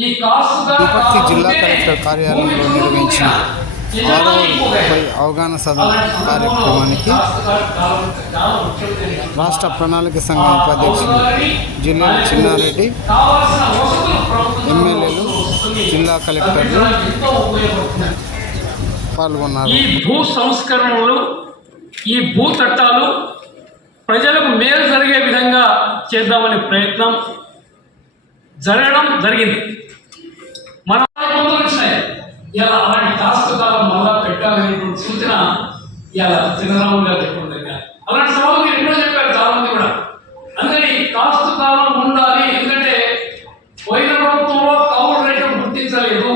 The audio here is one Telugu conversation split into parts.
తిరుపతి జిల్లా కలెక్టర్ కార్యాలయంలో నిర్వహించిన ఆరవ పై అవగాహన సదస్సు కార్యక్రమానికి రాష్ట్ర ప్రణాళిక సంఘం ఉపాధ్యక్షులు జిల్లా చిన్నారెడ్డి ఎమ్మెల్యేలు జిల్లా కలెక్టర్లు పాల్గొన్నారు. ఈ భూ సంస్కరణలు ఈ భూ చట్టాలు ప్రజలకు మేలు జరిగే విధంగా చేద్దామనే ప్రయత్నం జరగడం జరిగింది. ఇలా అలాంటి కాస్తు కాలం మళ్ళా పెట్టాలనేటువంటి సూచన ఇలా చిన్నరాము గారు చెప్పడం అలాంటి సవాళ్ళు మీరు ఎన్నో చెప్పారు చాలా మంది కూడా. అందుకని కాస్తు కాలం ఉండాలి ఎందుకంటే పోయిన ప్రభుత్వంలో కౌలు రేటు గుర్తించలేదు.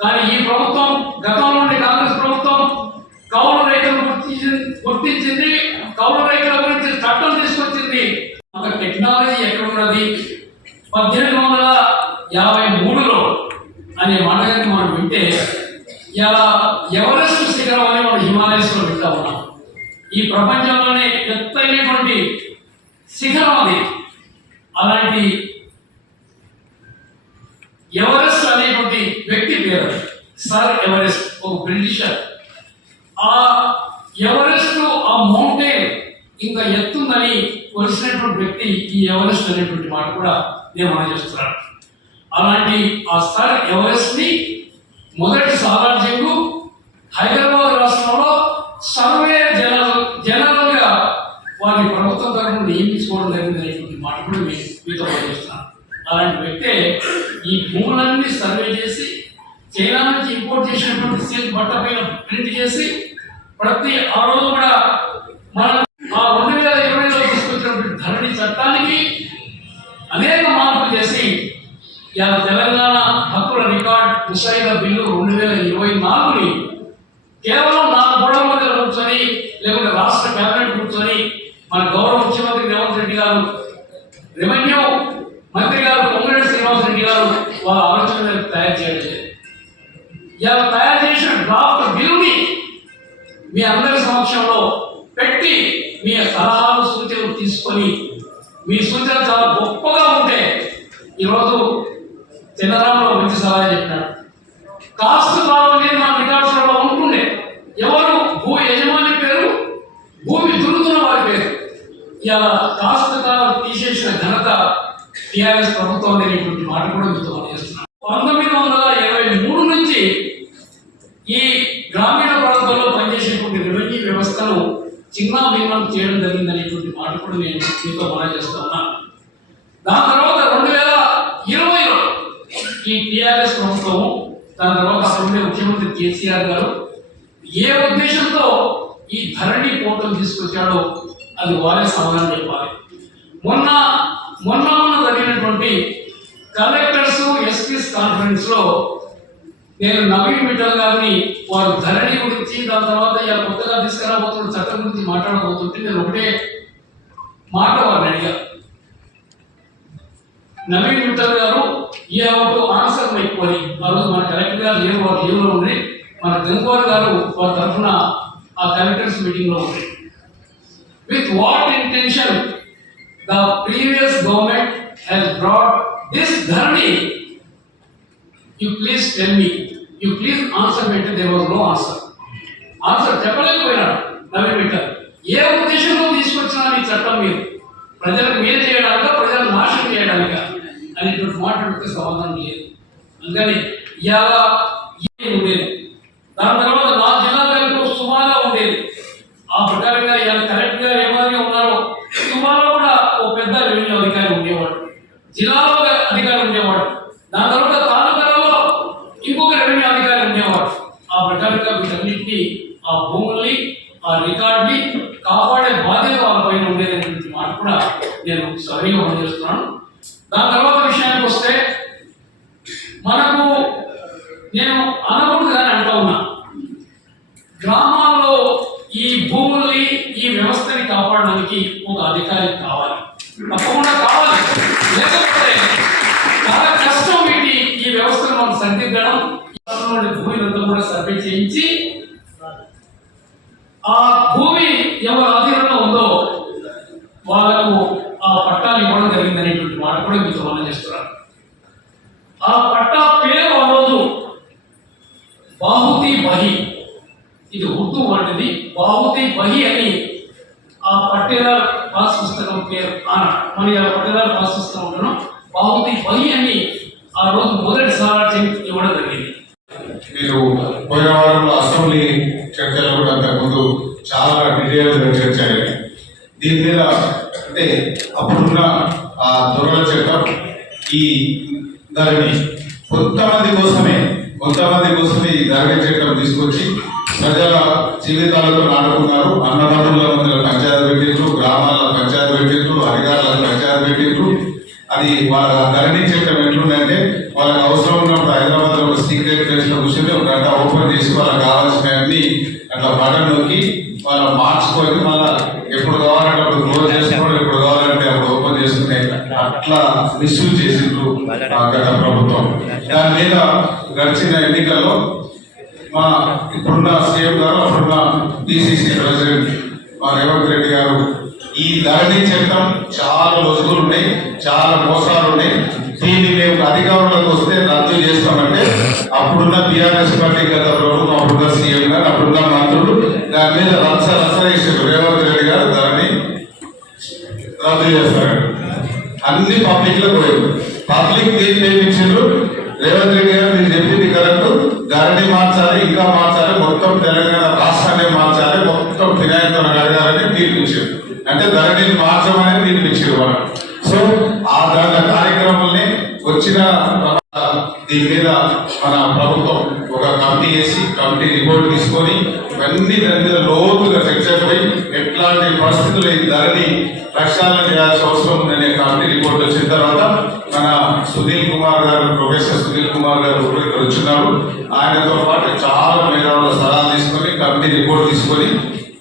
కానీ ఈ ప్రభుత్వం గతంలో ఉండే కాంగ్రెస్ ప్రభుత్వం కౌలు రైతులు గుర్తించింది గుర్తించింది కౌలు రైతుల గురించి చట్టం తీసుకొచ్చింది. ఒక టెక్నాలజీ ఎక్కడ ఉన్నది? పద్దెనిమిది వందల యాభై మూడులో అనే మాట కనుక మనం వింటే ఇలా ఎవరెస్ట్ శిఖరం అని మనం హిమాలయస్లో వింటా ఉన్నాం ఈ ప్రపంచంలోనే ఎత్తైనటువంటి శిఖరం అది. అలాంటి ఎవరెస్ట్ అనేటువంటి వ్యక్తి పేరు. సర్ ఎవరెస్ట్ ఒక బ్రిటిషర్. ఆ ఎవరెస్ట్ ఆ మౌంటైన్ ఇంకా ఎత్తుందని కొలిసినటువంటి వ్యక్తి ఈ ఎవరెస్ట్ అనేటువంటి మాట కూడా నేను మనం చేస్తున్నాను అలాంటి ఆ సర్ ఎవరెస్ట్ని మొదటి సామ్రాజ్యంకు హైదరాబాద్ నియమించుకోవడం జరిగింది మాట కూడా మీ మీతో చేస్తున్నాను. అలాంటి వ్యక్తే ఈ భూములన్నీ సర్వే చేసి చైనా నుంచి ఇంపోర్ట్ చేసినటువంటి సిల్క్ బట్ట పైన ప్రింట్ చేసి ప్రతి ఆ రోజు కూడా మనం ఆ రెండు వేల ఇరవైలో తీసుకొచ్చినటువంటి ధరణి చట్టానికి అనేక మార్పులు చేసి ఇలా తెలంగాణ హక్కుల రికార్డ్ ముసాయిదా బిల్లు రెండు వేల ఇరవై నాలుగుని కేవలం నా గొడవ మధ్య కూర్చొని లేకుంటే రాష్ట్ర కేబినెట్ కూర్చొని మన గౌరవ ముఖ్యమంత్రి రేవంత్ రెడ్డి గారు రెవెన్యూ మంత్రి గారు పొంగిరెడ్డి శ్రీనివాస్ రెడ్డి గారు వాళ్ళ ఆలోచన తయారు చేయడం ఇలా తయారు చేసిన డ్రాఫ్ట్ బిల్లుని మీ అందరి సమక్షంలో పెట్టి మీ సలహాలు సూచనలు తీసుకొని మీ సూచనలు చాలా గొప్పగా ఉంటే ఈరోజు చిన్నరాములో మంచి సలహా చెప్పినాడు కాస్త కాలం అనేది మన రికార్డ్స్లో ఉంటుండే ఎవరు భూ యజమాని పేరు భూమి దున్నుతున్న వారి పేరు ఇలా కాస్త తీసేసిన ఘనత టిఆర్ఎస్ ప్రభుత్వం అనేటువంటి మాట కూడా మీతో చేస్తున్నాను పంతొమ్మిది వందల ఇరవై మూడు నుంచి ఈ గ్రామీణ ప్రాంతాల్లో పనిచేసేటువంటి రెవెన్యూ వ్యవస్థను చిన్న భిన్నం చేయడం జరిగిందనేటువంటి మాట కూడా నేను మీతో మనం చేస్తా ఉన్నాను. దాని తర్వాత రెండు వేల ఇరవైలో ఈ టిఆర్ఎస్ ప్రభుత్వం దాని తర్వాత అప్పుడుండే ముఖ్యమంత్రి కేసీఆర్ గారు ఏ ఉద్దేశంతో ఈ ధరణి పోర్టల్ తీసుకొచ్చాడో అది వారే సమాధానం చెప్పాలి. మొన్న మొన్న మొన్న జరిగినటువంటి కలెక్టర్స్ ఎస్పీస్ కాన్ఫరెన్స్లో నేను నవీన్ మిట్టల్ గారిని వారు ధరణి గురించి దాని తర్వాత ఇలా కొత్తగా తీసుకురాబోతున్న చట్టం గురించి మాట్లాడబోతుంటే నేను ఒకటే మాట వారిని అడిగా. నవీన్ మిట్టల్ గారు ఈ హావ్ ఆన్సర్ మై క్వరీ ఆ రోజు మన కలెక్టర్ గారు లేరు వారు లీవ్లో ఉండి మన గంగోర్ గారు వారి తరఫున ఆ కలెక్టర్స్ మీటింగ్లో ఉంది with what intention the previous government has brought this Dharani you please tell me you please answer పెట్టి there was no answer answer చెప్పలేకపోయినాడు Naveen Mittal ఏ ఉద్దేశంతో తీసుకొచ్చినా ఈ చట్టం మీరు ప్రజలకు మేలు చేయడానిక ప్రజలను నాశనం చేయడానిక? అనేటువంటి మాట్లాడితే సమాధానం లేదు. అందుకని ఇవాళ ఇది ఉండేది దాని తర్వాత నా జిల్లా బ్యాంకు సుమారుగా ఉండేది ఆ ప్రకారంగా ఇవాళ కలెక్టర్ గారు ఎవరైనా ఉన్నారో సుమారు కూడా ఓ పెద్ద రెవెన్యూ అధికారి ఉండేవాడు జిల్లాలో ఒక అధికారి ఉండేవాడు దాని తర్వాత తాలూకాలలో ఇంకొక రెవెన్యూ అధికారి ఉండేవాడు. ఆ ప్రకారంగా వీటన్నింటినీ ఆ భూముల్ని ఆ రికార్డ్ని కాపాడే బాధ్యత వాళ్ళ పైన ఉండేదనేటువంటి మాట కూడా నేను సరిగా పనిచేస్తున్నాను దాని తర్వాత విషయానికి వస్తే మనకు నేను అనకూడదుగానే అంటా ఉన్నా. గ్రామాల్లో ఈ భూముల్ని ఈ వ్యవస్థని కాపాడడానికి ఒక అధికారి కావాలి. ఇచ్చి ఆ భూమి ఎవరు ఆధీనంలో ఉందో వాళ్ళకు ఆ పట్టాలు ఇవ్వడం జరిగింది అనేటువంటి మాట కూడా మీకు మనం చేస్తున్నారు ఆ పట్టా పేరు ఆ రోజు బాహుతి బహి. ఇది ఉర్దూ వంటిది. బాహుతి బహి అని ఆ పట్టేదార్ పాస్ పుస్తకం పేరు ఆన మరి ఆ పట్టేదార్ పాస్ పుస్తకంలో బాహుతి బహి అని ఆ రోజు మొదటిసారి ఇవ్వడం జరిగింది. మీరు పోయిన వారంలో అసెంబ్లీ చర్చలు కూడా అంతకుముందు చాలా డీటెయిల్ చర్చ అయ్యాయి దీని మీద అంటే అప్పుడున్న ఆ దొరల చట్టం ఈ ధరణి కొంతమంది కోసమే కొంతమంది కోసమే ఈ ధరణి చట్టం తీసుకొచ్చి ప్రజల జీవితాలతో నాటుకున్నారు. అన్నదమ్ముల పంచాయతీ పెట్టిండ్రు గ్రామాల పంచాయతీ పెట్టిండ్రు అధికారుల పంచాయతీ అది వాళ్ళ ధరణి చట్టం ఎట్లుందంటే వాళ్ళకి అవసరం ఉన్నప్పుడు హైదరాబాద్లో సీక్రెట్ ప్లేస్లో కూర్చొని ఒక గంట ఓపెన్ చేసి వాళ్ళకి కావాల్సినవన్నీ అట్లా బటన్ నొక్కి వాళ్ళ మార్చుకొని మళ్ళా ఎప్పుడు కావాలంటే అప్పుడు క్లోజ్ చేసుకోవడం ఎప్పుడు కావాలంటే అప్పుడు ఓపెన్ చేసుకునే అట్లా మిస్యూజ్ చేసిండ్రు ఆ గత ప్రభుత్వం. దాని మీద గడిచిన ఎన్నికల్లో మా ఇప్పుడున్న సీఎం గారు అప్పుడున్న డిసిసి ప్రెసిడెంట్ మా రేవంత్ రెడ్డి గారు ఈ ధరణి చట్టం చాలా రోజులు ఉన్నాయి చాలా మోసాలు ఉన్నాయి దీన్ని మేము అధికారంలోకి వస్తే రద్దు చేస్తామంటే అప్పుడున్న బీఆర్ఎస్ పార్టీ గత ప్రభుత్వం అప్పుడున్న సీఎం గారు అప్పుడున్న మంత్రులు దాని మీద రత్స రచ్చ రేవంత్ రెడ్డి గారు ధరణి రద్దు చేస్తారు. అన్ని పబ్లిక్లో పోయారు పబ్లిక్ దీన్ని ఏమిచ్చిండ్రు రేవంత్ రెడ్డి గారు మీరు చెప్పింది కరెక్ట్. ధరణి మార్చాలి ఇంకా మార్చాలి. మొత్తం తెలంగాణ రాష్ట్రాన్ని మార్చాలి. మొత్తం ఫినాయిల్తో అడగాలని తీర్పించారు అంటే ధరణిని మార్చమని తీర్పిచ్చారు వాళ్ళు. సో ఆ దాని కార్యక్రమాల్ని వచ్చిన దీని మీద మన ప్రభుత్వం ఒక కమిటీ వేసి కమిటీ రిపోర్ట్ తీసుకొని ఇవన్నీ దాని మీద లోతుగా చర్చ పోయి ఎట్లాంటి పరిస్థితులు ఈ ధరని రక్షణ చేయాల్సిన అవసరం ఉందనే కమిటీ రిపోర్ట్ వచ్చిన తర్వాత మన సునీల్ కుమార్ గారు ప్రొఫెసర్ సునీల్ కుమార్ గారు ఇక్కడ వచ్చినారు. ఆయనతో పాటు చాలా మేధావుల సలహా తీసుకొని కమిటీ రిపోర్ట్ తీసుకొని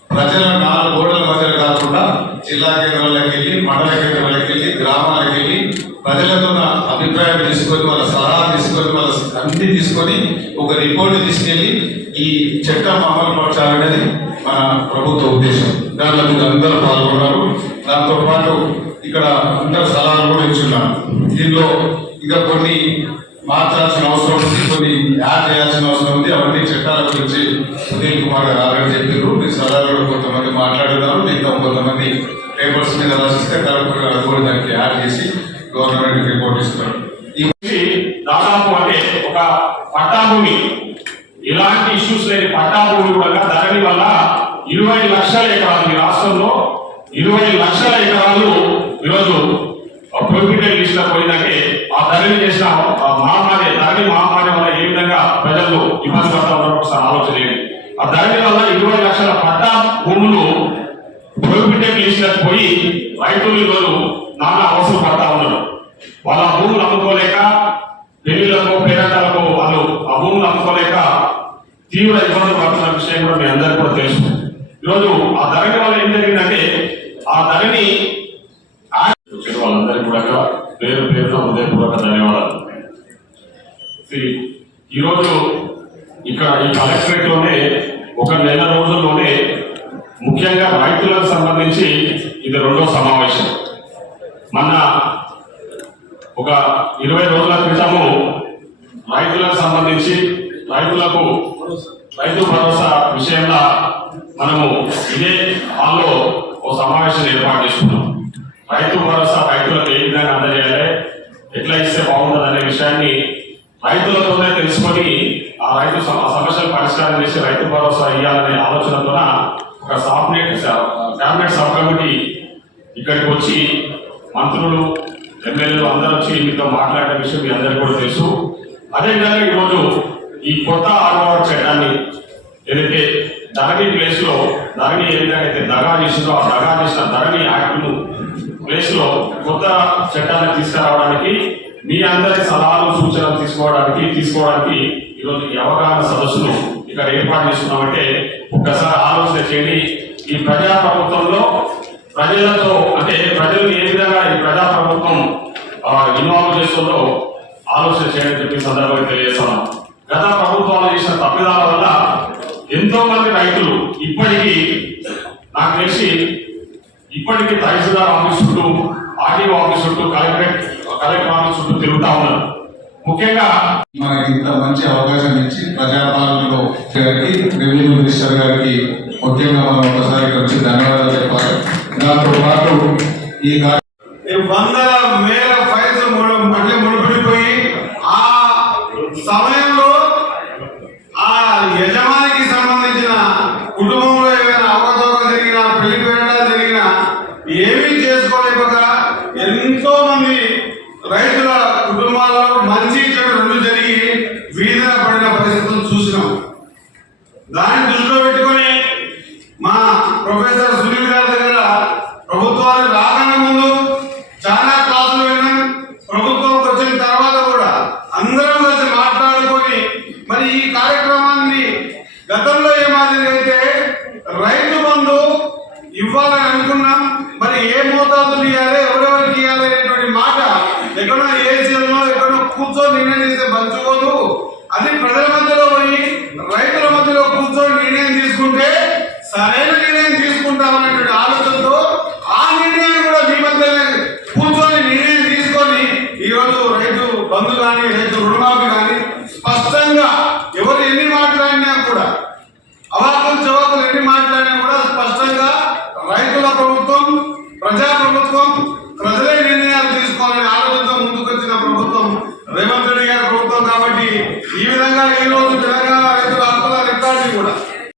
ప్రజల నాలుగు గోడల మధ్య కాకుండా జిల్లా కేంద్రాలకు వెళ్ళి మండల కేంద్రాలకు వెళ్ళి గ్రామాలకు వెళ్ళి ప్రజలతో అభిప్రాయం తీసుకొని వాళ్ళ సలహా తీసుకొని వాళ్ళ అన్ని తీసుకొని ఒక రిపోర్ట్ తీసుకెళ్ళి ఈ చట్టం అమలు పరచాలనేది మన ప్రభుత్వ ఉద్దేశం. దాంట్లో మీరు అందరూ పాల్గొన్నారు. దాంతో పాటు ఇక్కడ అందరు సలహాలు కూడా ఇచ్చున్నారు దీనిలో ఇంకా కొన్ని మార్చాల్సిన అవసరం ఉంది కొన్ని యాడ్ చేయాల్సిన అవసరం ఉంది. అవన్నీ చట్టాల గురించి సునీల్ కుమార్ గారు ఆల్రెడీ చెప్పారు. మీ సలహాలు కొంతమంది మాట్లాడుతున్నారు. మిగతా కొంతమంది పేపర్స్ మీద రాసిస్తే కలెక్టర్ గారు కూడా దానికి యాడ్ చేసి గవర్నమెంట్ రిపోర్ట్ ఇస్తారు ఈ దాదాపు అంటే ఒక పట్టాభూమి ఇలాంటి ఇష్యూస్ లేని పట్టాభూమి కూడా ధరణి వల్ల ఇరవై లక్షల ఎకరాలు ఈ రాష్ట్రంలో ఇరవై లక్షల ఎకరాలు ఈరోజు ప్రొహిబిటెడ్ లిస్ట్లో పోయిందంటే ఆ ధరణి చేసిన ఆ మహమ్మారి ధరణి మహమ్మారి ప్రజలు ఇబ్బంది పడతా ఉన్నారో ఒకసారి ఆలోచన చేయండి. ఆ ధరణి వల్ల ఇరవై లక్షల పట్టా భూములు ప్రొహిబిటెడ్ లిస్ట్ పోయి రైతులు ఈరోజు నానా అవసరం పడతా ఉన్నారు. వాళ్ళ భూములు అమ్ముకోలేక పెళ్ళిళ్ళకు పేరంటాలకు వాళ్ళు ఆ భూములు అమ్ముకోలేక తీవ్ర ఇబ్బందులు పడుతున్న విషయం కూడా మీ అందరికీ కూడా తెలుసు. ఈరోజు ఆ ధరణి వల్ల ఏం జరిగిందంటే ఆ ధరణి వాళ్ళందరికీ కూడా పేరు పేరుతో హృదయపూర్వక ధన్యవాదాలు. ఈరోజు ఇక్కడ ఈ కలెక్టరేట్లోనే ఒక నెల రోజుల్లోనే ముఖ్యంగా రైతులకు సంబంధించి ఇది రెండో సమావేశం. మన ఒక ఇరవై రోజుల క్రితము రైతులకు సంబంధించి రైతులకు రైతు భరోసా విషయంలో మనము ఇదే హాల్లో ఒక సమావేశం ఏర్పాటు చేసుకున్నాం. రైతు భరోసా రైతులకు ఏ విధంగా అందజేయాలి ఎట్లా ఇస్తే బాగుంటుంది అనే విషయాన్ని రైతులతోనే తెలుసుకొని ఆ రైతు సమస్యలు పరిష్కారం చేసి రైతు భరోసా ఇవ్వాలనే ఆలోచనతో ఒక సాబ్నేట్ క్యాబినెట్ సబ్ కమిటీ ఇక్కడికి వచ్చి మంత్రులు ఎమ్మెల్యేలు అందరూ వచ్చి మీతో మాట్లాడే విషయం మీ అందరికీ కూడా తెలుసు. అదేవిధంగా ఈరోజు ఈ కొత్త ఆర్ఓఆర్ చట్టాన్ని ఏదైతే ధరణి ప్లేస్లో ధరణి ఏ విధంగా అయితే దగా చేసిందో ఆ దగా చేసిన ధరణి యాక్ట్ను ప్లేస్లో కొత్త చట్టాన్ని తీసుకురావడానికి మీ అందరి సలహాలు సూచనలు తీసుకోవడానికి తీసుకోవడానికి ఈరోజు ఈ అవగాహన సదస్సును ఇక్కడ ఏర్పాటు చేస్తున్నామంటే ఒక్కసారి ఆలోచన చేయండి. ఈ ప్రజా ప్రభుత్వంలో ప్రజలతో అంటే ప్రజలు ఏ విధంగా ఈ ప్రజా ప్రభుత్వం ఇన్వాల్వ్ చేస్తుందో ఆలోచన చేయడం చెప్పి సందర్భంగా తెలియజేస్తున్నాం. గత ప్రభుత్వాలు చేసిన తప్పిదాల వల్ల ఎంతో మంది రైతులు ఇప్పటికీ నాకు తెలిసి ఇప్పటికీ తహసీల్దార్ ఆఫీస్ చుట్టూ ఆర్డీఓ ఆఫీస్ చుట్టూ కలెక్టరేట్ కలెక్టర్ చుట్టూ తిరుగుతా ఉన్నారు. ముఖ్యంగా మనకి ఇంత మంచి అవకాశం ఇచ్చి ప్రజాపాలనలో గారికి రెవెన్యూ మినిస్టర్ గారికి ముఖ్యంగా మనం ఒకసారి ఇక్కడ వచ్చి ధన్యవాదాలు చెప్పాలి. దాంతో పాటు ఈ వందల వేల ఫైల్స్ ముడి మళ్ళీ ముడిపడిపోయి ఆ సమయంలో ఆ యజమానికి సంబంధించిన కుటుంబంలో ఏమైనా అవకతవక జరిగినా పెళ్ళి పెట్టడం జరిగినా ఏమీ చేసుకోలేక ఎంతో మంది రైతుల కుటుంబాల్లో మంచి చెడు రెండు జరిగి వీధిన పడిన పరిస్థితులు చూసినాం దాన్ని దృష్టిలో పెట్టుకొని మా ప్రొఫెసర్ సునీల్ గారి దగ్గర ప్రభుత్వాలు రాకనే ముందు చాలా క్లాసులు విన్నాం ప్రభుత్వం వచ్చిన తర్వాత కూడా అందరం కలిసి మాట్లాడుకొని మరి ఈ కార్యక్రమాన్ని గతంలో ఏ మాదిరి అయితే రైతు బంధు ఇవ్వాలని అనుకున్నాం. మరి ఏ మోతాదులు ఇవ్వాలి ఎవరెవరికి ఇవ్వాలి అనేటువంటి మాట ఎక్కడో ఏసీలో ఎక్కడో కూర్చొని నిర్ణయం చేస్తే మంచిపోదు అది ప్రజల మధ్యలో పోయి రైతుల మధ్యలో కూర్చొని నిర్ణయం తీసుకుంటే సరైన నిర్ణయం తీసుకుంటామనేటువంటి ఆలోచనతో ఆ నిర్ణయం కూడా మీ మధ్యనే కూర్చొని నిర్ణయం తీసుకొని ఈరోజు రైతు బంధు కానీ రైతు రుణమాఫీ కానీ స్పష్టంగా ఎవరు ఎన్ని మాట్లాడినా కూడా అవాకులు జవాకులు ఎన్ని మాట్లాడినా కూడా స్పష్టంగా రైతుల ప్రభుత్వం ప్రజా ప్రభుత్వం ప్రజలే నిర్ణయాలు తీసుకోవాలనే ఆలోచనతో ముందుకొచ్చిన ప్రభుత్వం రేవంత్ రెడ్డి గారి ప్రభుత్వం కాబట్టి ఈ విధంగా ఈ రోజు తెలంగాణ